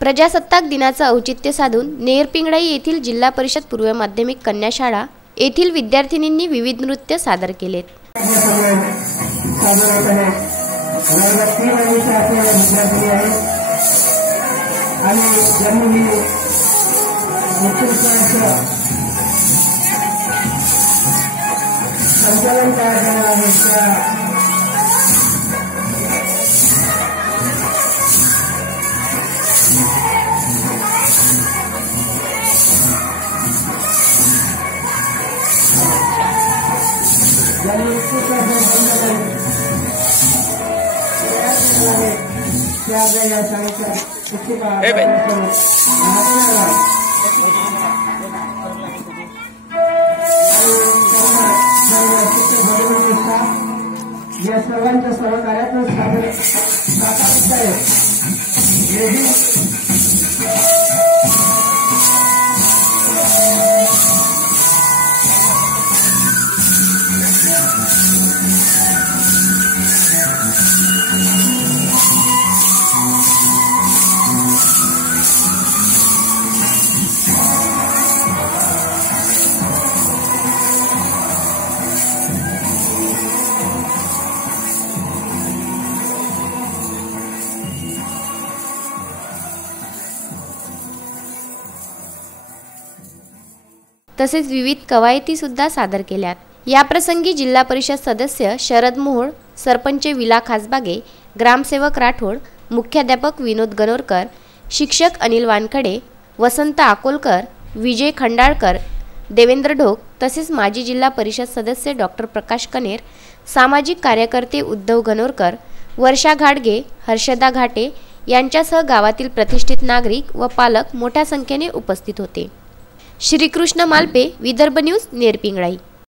प्रजासत्ताक दिनाचं औचित्य साधून नेरपिंगळाई येथील जिल्हा परिषद पूर्व माध्यमिक कन्या शाळा येथील विद्यार्थिनींनी विविध नृत्य सादर केलेत। संचालन या सर्वांच्या सहकार्यातून साकारत आहे। तसेच विविध कवायती सुद्धा सादर केल्यात। या प्रसंगी जिल्हा परिषद सदस्य शरद मोहोळ, सरपंच विला खासबागे, ग्रामसेवक राठोड, मुख्याध्यापक विनोद गणोरकर, शिक्षक अनिल वानखडे, वसंत अकोलकर, विजय खंडाळकर, देवेंद्र ढोक तसेच माजी जिल्हा परिषद सदस्य डॉक्टर प्रकाश कनेर, सामाजिक कार्यकर्ते उद्धव गणोरकर, वर्षा घाटगे, हर्षदा घाटे यांच्यासह गावातील प्रतिष्ठित नागरिक व पालक मोठ्या संख्येने उपस्थित होते। श्रीकृष्ण मालपे, विदर्भ न्यूज, नेरपिंगळाई।